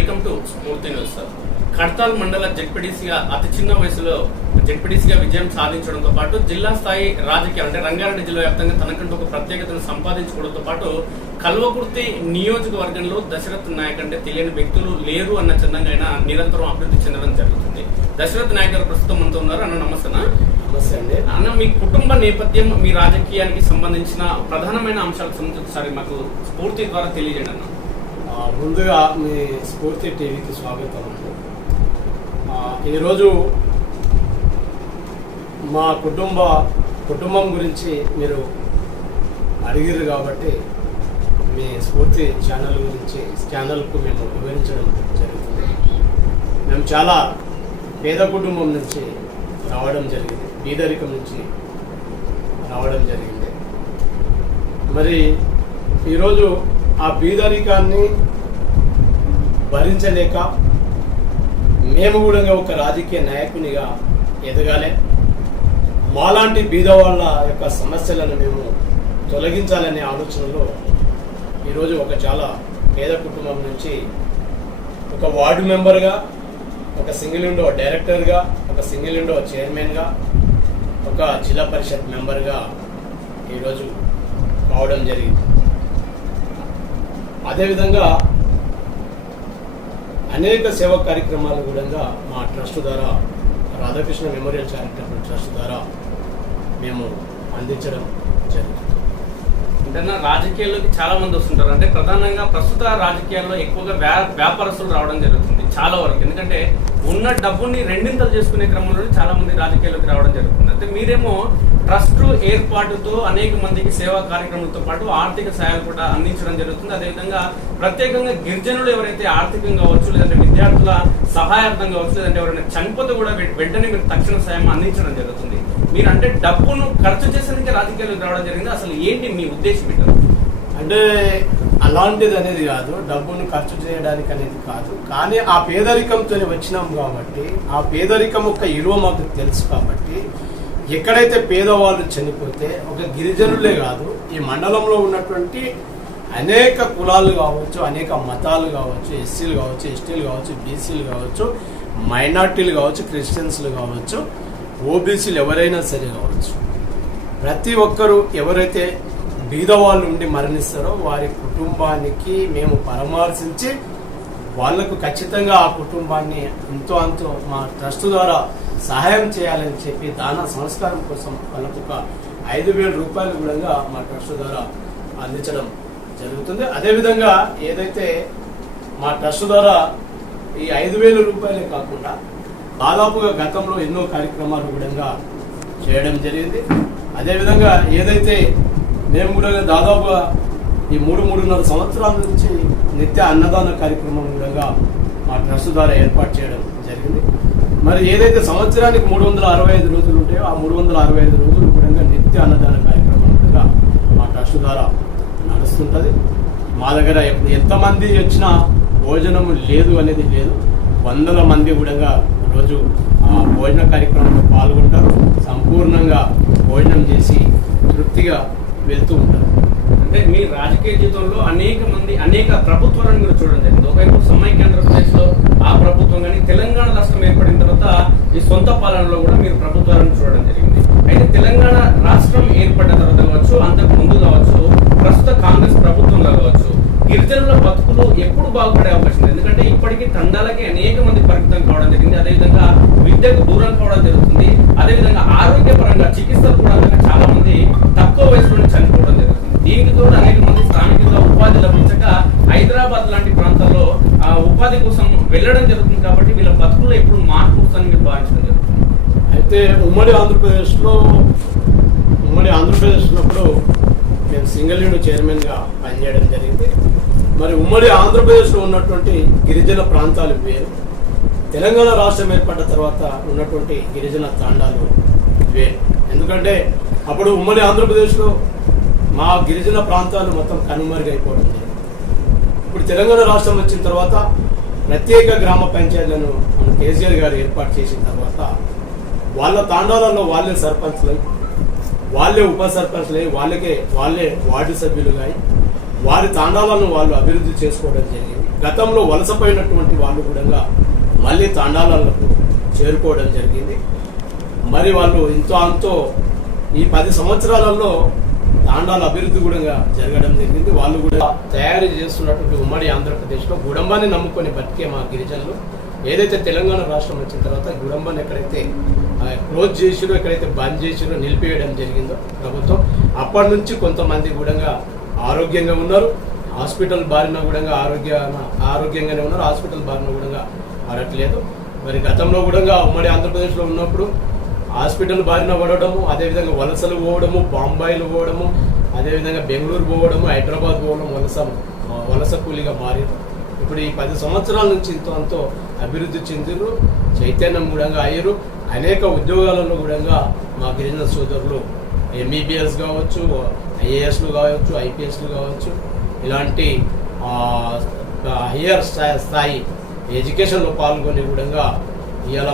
Welcome to స్ఫూర్తి news. Kadthal మండల జెడ్పీటీసీగా అతి చిన్న వయసులో జెడ్పీటీసీగా విజయం సాధించడంతో పాటు జిల్లా స్థాయి రాజకీయం అంటే రంగారెడ్డి జిల్లా వ్యాప్తంగా తనకంటూ ఒక ప్రత్యేకతను సంపాదించుకోవడంతో పాటు కల్వకుర్తి నియోజకవర్గంలో దశరథ్ నాయక్ అంటే తెలియని వ్యక్తులు లేరు అన్న చందంగా ఆయన నిరంతరం అభివృద్ధి చెందడం జరుగుతుంది. దశరథ్ నాయక్ గారు ప్రస్తుతం మనతో ఉన్నారు. అన్న నమస్తే. నమస్తే అండి. అన్న, మీ కుటుంబ నేపథ్యం, మీ రాజకీయానికి సంబంధించిన ప్రధానమైన అంశాలకు సంబంధించి ఒకసారి మాకు స్ఫూర్తి ద్వారా తెలియజేయండి అన్న. ముందుగా మీ స్ఫూర్తి టీవీకి స్వాగతం. ఈరోజు మా కుటుంబం గురించి మీరు అడిగిరు కాబట్టి మీ స్ఫూర్తి ఛానల్కు మేము వివరించడం జరుగుతుంది. మేము చాలా పేద కుటుంబం నుంచి రావడం జరిగింది, బీదరికం నుంచి రావడం జరిగింది. మరి ఈరోజు ఆ బీదరికాన్ని భరించలేక మేము కూడా ఒక రాజకీయ నాయకునిగా ఎదగాలి, మాలాంటి బీద వాళ్ళ యొక్క సమస్యలను మేము తొలగించాలనే ఆలోచనలో ఈరోజు ఒక చాలా పేద కుటుంబం నుంచి ఒక వార్డు మెంబర్గా, ఒక సింగిల్ విండో డైరెక్టర్గా, ఒక సింగిల్ విండో చైర్మన్గా, ఒక జిల్లా పరిషత్ మెంబర్గా ఈరోజు కావడం జరిగింది. అదేవిధంగా అనేక సేవా కార్యక్రమాలు కూడా మా ట్రస్ట్ ద్వారా, రాధాకృష్ణ మెమోరియల్ చారిటబుల్ ట్రస్ట్ ద్వారా మేము అందించడం జరుగుతుంది. అంటే రాజకీయాల్లోకి చాలా మంది వస్తుంటారు. అంటే ప్రధానంగా ప్రస్తుత రాజకీయాల్లో ఎక్కువగా వ్యాపారస్తులు రావడం జరుగుతుంది చాలా వరకు. ఎందుకంటే ఉన్న డబ్బుని రెండింతలు చేసుకునే క్రమంలో చాలా మంది రాజకీయాల్లోకి రావడం జరుగుతుంది. అంటే మీరేమో ట్రస్ట్ ఏర్పాటుతో అనేక మందికి సేవా కార్యక్రమాలతో పాటు ఆర్థిక సహాయాలు కూడా అందించడం జరుగుతుంది. అదేవిధంగా ప్రత్యేకంగా గిరిజనులు ఎవరైతే ఆర్థికంగా కావచ్చు, లేదంటే విద్యార్థుల సహాయార్థం కావచ్చు, లేదంటే ఎవరైనా చనిపోతే కూడా వెంటనే మీరు తక్షణ సాయం అందించడం జరుగుతుంది. మీరు అంటే డబ్బును ఖర్చు చేసేందుకే రాజకీయాలకు రావడం జరిగింది. అసలు ఏంటి మీ ఉద్దేశం ఏంటో? అంటే అలాంటిది అనేది కాదు, డబ్బును ఖర్చు చేయడానికి అనేది కాదు. కానీ ఆ పేదరికంతో వచ్చినాం కాబట్టి, ఆ పేదరికం యొక్క విలువ మాకు తెలుసు కాబట్టి, ఎక్కడైతే పేదవాళ్ళు చనిపోతే ఒక గిరిజనులే కాదు, ఈ మండలంలో ఉన్నటువంటి అనేక కులాలు కావచ్చు, అనేక మతాలు కావచ్చు, ఎస్సీలు కావచ్చు, ఎస్టీలు కావచ్చు, బీసీలు కావచ్చు, మైనార్టీలు కావచ్చు, క్రిస్టియన్స్లు కావచ్చు, ఓబీసీలు ఎవరైనా సరే కావచ్చు, ప్రతి ఒక్కరూ ఎవరైతే బీదవాళ్ళు ఉండి మరణిస్తారో వారి కుటుంబానికి మేము పరామర్శించి వాళ్లకు ఖచ్చితంగా ఆ కుటుంబాన్ని ఎంతో అంతో మా ట్రస్ట్ ద్వారా సహాయం చేయాలని చెప్పి దాన సంస్కారం కోసం వాళ్ళకు ఒక 5,000 రూపాయలు కూడా మా ట్రస్ట్ ద్వారా అందించడం జరుగుతుంది. అదేవిధంగా ఏదైతే మా ట్రస్ట్ ద్వారా ఈ 5,000 రూపాయలే కాకుండా దాదాపుగా గతంలో ఎన్నో కార్యక్రమాలు కూడా చేయడం జరిగింది. అదేవిధంగా ఏదైతే మేము కూడా దాదాపుగా ఈ 3-3.5 సంవత్సరాల నుంచి నిత్య అన్నదాన కార్యక్రమం కూడా మా ట్రస్ట్ ద్వారా ఏర్పాటు చేయడం జరిగింది. మరి ఏదైతే సంవత్సరానికి 365 రోజులు ఉంటాయో ఆ 365 రోజులు కూడా నిత్య అన్నదాన కార్యక్రమం కూడా మా ట్రస్ట్ ద్వారా నడుస్తుంటుంది. మా దగ్గర ఎంతమంది వచ్చినా భోజనము లేదు అనేది లేదు. 100 మంది కూడా రోజు ఆ భోజన కార్యక్రమంలో పాల్గొంటారు. సంపూర్ణంగా భోజనం చేసి తృప్తిగా వెళ్తూ ఉంటారు. అంటే మీ రాజకీయ జీవితంలో అనేక ప్రభుత్వాలను మీరు చూడడం జరిగింది. ఒకవైపు సమైక్యాంధ్రప్రదేశ్ లో ఆ ప్రభుత్వం కానీ, తెలంగాణ రాష్ట్రం ఏర్పడిన తర్వాత ఈ సొంత పాలనలో కూడా మీరు ప్రభుత్వాలను చూడడం జరిగింది. అయితే తెలంగాణ రాష్ట్రం ఏర్పడిన తర్వాత కావచ్చు, అంతకు ముందు కావచ్చు, ప్రస్తుత కాంగ్రెస్ ప్రభుత్వంలో కావచ్చు, గిరిజనుల బతుకులు ఎప్పుడు బాగుపడే అవకాశం ఉంది. ఎందుకంటే ఇప్పటికీ తండాలకి అనేక మంది పరిమితం కావడం జరిగింది. అదేవిధంగా విద్యకు దూరం కావడం జరుగుతుంది. అదేవిధంగా ఆరోగ్యపరంగా చికిత్సలు కూడా చాలా మంది తక్కువ వయసులో చనిపోవడం జరుగుతుంది. దీనికి తోడు అనేక మంది స్థానికంగా ఉపాధి లభించక హైదరాబాద్ లాంటి ప్రాంతాల్లో ఉపాధి కోసం వెళ్ళడం జరుగుతుంది. కాబట్టి వీళ్ళ బతుకుల్లో ఎప్పుడు మార్పు వస్తుందని మీరు భావించడం జరుగుతుంది. అయితే ఉమ్మడి ఆంధ్రప్రదేశ్లో ఉన్నప్పుడు మేము సింగిల్ విండో చైర్మన్గా పనిచేయడం జరిగింది. మరి ఉమ్మడి ఆంధ్రప్రదేశ్లో ఉన్నటువంటి గిరిజన ప్రాంతాలు వేరు, తెలంగాణ రాష్ట్రం ఏర్పడ్డ తర్వాత ఉన్నటువంటి గిరిజన తాండాలు వేరు. ఎందుకంటే అప్పుడు ఉమ్మడి ఆంధ్రప్రదేశ్లో మా గిరిజన ప్రాంతాలు మొత్తం కనుమరుగైపోవడం జరిగింది. ఇప్పుడు తెలంగాణ రాష్ట్రం వచ్చిన తర్వాత ప్రత్యేక గ్రామ పంచాయతీలను మన కేసీఆర్ గారు ఏర్పాటు చేసిన తర్వాత వాళ్ళ తాండాలలో వాళ్ళే సర్పంచ్లై, వాళ్ళే ఉప సర్పంచ్లై, వాళ్ళే వార్డు సభ్యులుగా వారి తాండాలను వాళ్ళు అభివృద్ధి చేసుకోవడం జరిగింది. గతంలో వలసపోయినటువంటి వాళ్ళు కూడా మళ్ళీ తండాలకు చేరుకోవడం జరిగింది. మరి వాళ్ళు ఇంతో అంతో ఈ 10 సంవత్సరాలలో తాండాల అభివృద్ధి కూడా జరగడం జరిగింది. వాళ్ళు కూడా తయారు చేస్తున్నటువంటి ఉమ్మడి ఆంధ్రప్రదేశ్లో గుడంబాన్ని నమ్ముకొని బతికే మా గిరిజనులు ఏదైతే తెలంగాణ రాష్ట్రం వచ్చిన తర్వాత గుడంబాన్ని ఎక్కడైతే క్లోజ్ చేసిరో, ఎక్కడైతే బంద్ చేసిరో, నిలిపివేయడం జరిగిందో ప్రభుత్వం, అప్పటి నుంచి కొంతమంది కూడా ఆరోగ్యంగా ఉన్నారు. హాస్పిటల్ బారిన కూడా ఆరోగ్యంగానే ఉన్నారు. హాస్పిటల్ బారిన కూడా మారట్లేదు. మరి గతంలో కూడా ఉమ్మడి ఆంధ్రప్రదేశ్లో ఉన్నప్పుడు హాస్పిటల్ బారిన పడడము, అదేవిధంగా వలసలు పోవడము, బాంబాయిలు పోవడము, అదేవిధంగా బెంగళూరు పోవడము, హైదరాబాద్ పోవడం వలస కూలీగా మారారు. ఇప్పుడు ఈ 10 సంవత్సరాల నుంచి అంతో అభివృద్ధి చెందిరు, చైతన్యం కూడా అయ్యారు. అనేక ఉద్యోగాలలో కూడా మా గిరిజన సోదరులు ఎంబీబీఎస్ కావచ్చు, ఐఏఎస్లు కావచ్చు, ఐపీఎస్లు కావచ్చు, ఇలాంటి హయ్యర్ స్థాయి ఎడ్యుకేషన్లో పాల్గొని కూడా ఇవాళ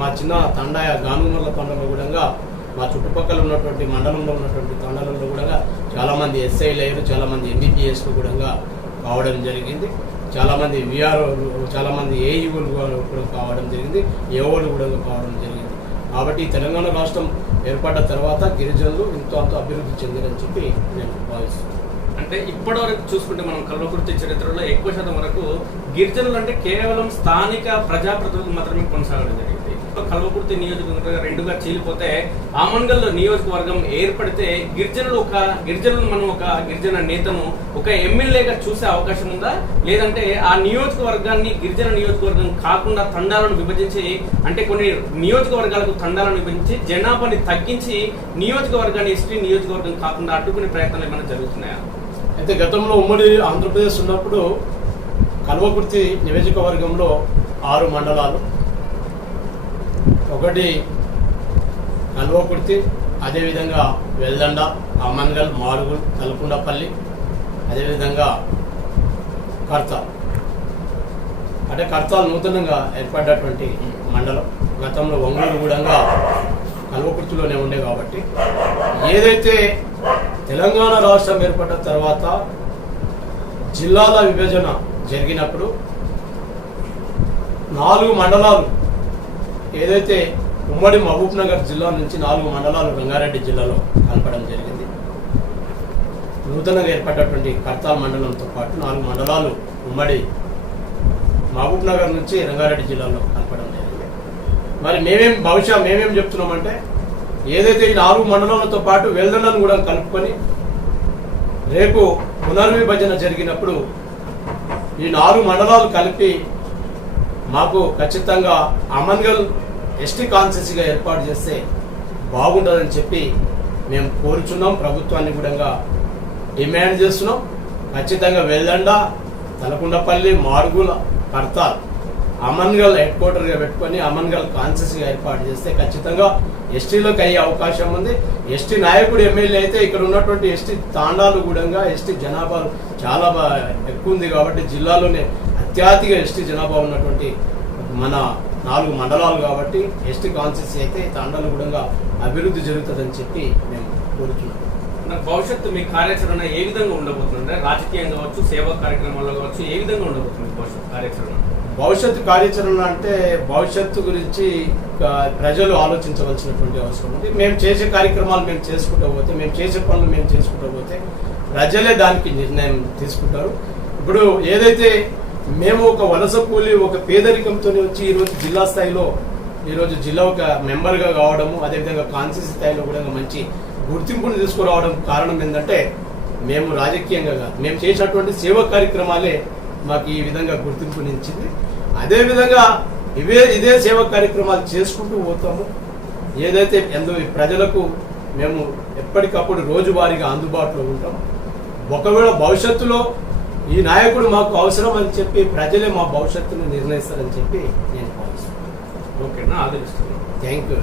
మా చిన్న తండా గానుమర్ల తండలో కూడా మా చుట్టుపక్కల ఉన్నటువంటి మండలంలో ఉన్నటువంటి తండాలలో కూడా చాలామంది ఎస్ఐలు అయ్యారు, చాలామంది ఎంబీబీఎస్లు కూడా కావడం జరిగింది. చాలామంది విఆర్ఓలు, చాలామంది ఏఈఓలు కూడా కావడం జరిగింది, ఏఓలు కూడా కావడం జరిగింది. కాబట్టి తెలంగాణ రాష్ట్రం ఏర్పడ్డ తర్వాత గిరిజనులు ఇంతో అంత అభివృద్ధి చెందిరని చెప్పి నేను భావిస్తున్నాను. అంటే ఇప్పటి వరకు చూసుకుంటే మనం కల్వకుర్తి చరిత్రలో ఎక్కువ శాతం వరకు గిరిజనులు అంటే కేవలం స్థానిక ప్రజాప్రతినిధులు మాత్రమే కొనసాగడం జరిగింది. కల్వకుర్తి నియోజకవర్గం రెండుగా చీలిపోతే ఆమన్గల్ నియోజకవర్గం ఏర్పడితే గిరిజనులు మనం ఒక గిరిజన నేతను ఒక ఎమ్మెల్యేగా చూసే అవకాశం ఉందా, లేదంటే ఆ నియోజకవర్గాన్ని గిరిజన నియోజకవర్గం కాకుండా తండాలను విభజించి, అంటే కొన్ని నియోజకవర్గాలకు తండాలను విభజించి జనాభాని తగ్గించి నియోజకవర్గాన్ని ఎస్టీ నియోజకవర్గం కాకుండా అడ్డుకునే ప్రయత్నాలు ఏమైనా జరుగుతున్నాయా? అయితే గతంలో ఉమ్మడి ఆంధ్రప్రదేశ్ ఉన్నప్పుడు కల్వకుర్తి నియోజకవర్గంలో 6 మండలాలు, ఒకటి కల్వకుర్తి, అదేవిధంగా వెల్దండ, అమన్గల్, మాడుగుల్, తలకుండపల్లి, అదేవిధంగా కర్తాల్. అంటే కర్తాల్ నూతనంగా ఏర్పడ్డటువంటి మండలం. గతంలో ఒంగోలు కూడా కల్వకుర్తిలోనే ఉండే కాబట్టి ఏదైతే తెలంగాణ రాష్ట్రం ఏర్పడ్డ తర్వాత జిల్లాల విభజన జరిగినప్పుడు 4 మండలాలు ఏదైతే ఉమ్మడి మహబూబ్ నగర్ జిల్లా నుంచి 4 మండలాలు రంగారెడ్డి జిల్లాలో కలపడం జరిగింది. నూతనంగా ఏర్పడ్డటువంటి కర్తాల్ మండలంతో పాటు 4 మండలాలు ఉమ్మడి మహబూబ్ నగర్ నుంచి రంగారెడ్డి జిల్లాలో కలపడం జరిగింది. మరి మేమేం చెప్తున్నామంటే ఏదైతే ఈ 4 మండలాలతో పాటు వెల్దండను కూడా కలుపుకొని రేపు పునర్విభజన జరిగినప్పుడు ఈ 4 మండలాలు కలిపి మాకు ఖచ్చితంగా అమన్గల్ ఎస్టీ కాన్స్టిట్యూన్సీగా ఏర్పాటు చేస్తే బాగుంటుందని చెప్పి మేము కోరుచున్నాం. ప్రభుత్వాన్ని కూడా డిమాండ్ చేస్తున్నాం. ఖచ్చితంగా వెల్దండ, తలకుండపల్లి, మాడుగుల, కర్తాల్ అమన్గల్ హెడ్ క్వార్టర్గా పెట్టుకొని అమన్గల్ కాన్స్టిట్యూన్సీగా ఏర్పాటు చేస్తే ఖచ్చితంగా ఎస్టీలోకి అయ్యే అవకాశం ఉంది. ఎస్టీ నాయకుడు ఎమ్మెల్యే అయితే ఇక్కడ ఉన్నటువంటి ఎస్టీ తాండాలు కూడా ఎస్టీ జనాభా చాలా ఎక్కువ ఉంది కాబట్టి జిల్లాలోనే అత్యధిక ఎస్టీ జనాభా ఉన్నటువంటి మన 4 మండలాలు కాబట్టి ఎస్టీ కాన్స్టిట్యూన్సీ అయితే తాండాలు కూడా అభివృద్ధి జరుగుతుందని చెప్పి మేము కోరుతున్నాం. భవిష్యత్తు మీ కార్యాచరణ ఏ విధంగా ఉండబోతుంది? రాజకీయంగా కావచ్చు, సేవా కార్యక్రమాల్లో కావచ్చు, ఏ విధంగా ఉండబోతుంది భవిష్యత్తు కార్యాచరణ? భవిష్యత్తు కార్యాచరణ అంటే భవిష్యత్తు గురించి ప్రజలు ఆలోచించవలసినటువంటి అవసరం ఉంది. మేము చేసే కార్యక్రమాలు మేము చేసుకుంటూ పోతే, మేము చేసే పనులు మేము చేసుకుంటూ పోతే ప్రజలే దానికి నిర్ణయం తీసుకుంటారు. ఇప్పుడు ఏదైతే మేము ఒక వలస కూలి, ఒక పేదరికంతో వచ్చి ఈరోజు జిల్లా స్థాయిలో ఈరోజు జిల్లా ఒక మెంబర్గా కావడము, అదేవిధంగా కాన్స్టిట్యూన్సీ స్థాయిలో కూడా మంచి గుర్తింపును తీసుకురావడం కారణం ఏంటంటే మేము రాజకీయంగా కాదు, మేము చేసినటువంటి సేవా కార్యక్రమాలే మాకు ఈ విధంగా గుర్తింపునిచ్చింది. అదేవిధంగా ఇదే సేవా కార్యక్రమాలు చేసుకుంటూ పోతాము. ఏదైతే ప్రజలకు మేము ఎప్పటికప్పుడు రోజువారీగా అందుబాటులో ఉంటాం. ఒకవేళ భవిష్యత్తులో ఈ నాయకుడు మాకు అవసరం అని చెప్పి ప్రజలే మా భవిష్యత్తును నిర్ణయిస్తారని చెప్పి నేను భావిస్తున్నాను. ఓకేనా? ఆదరిస్తున్నాను. Thank you.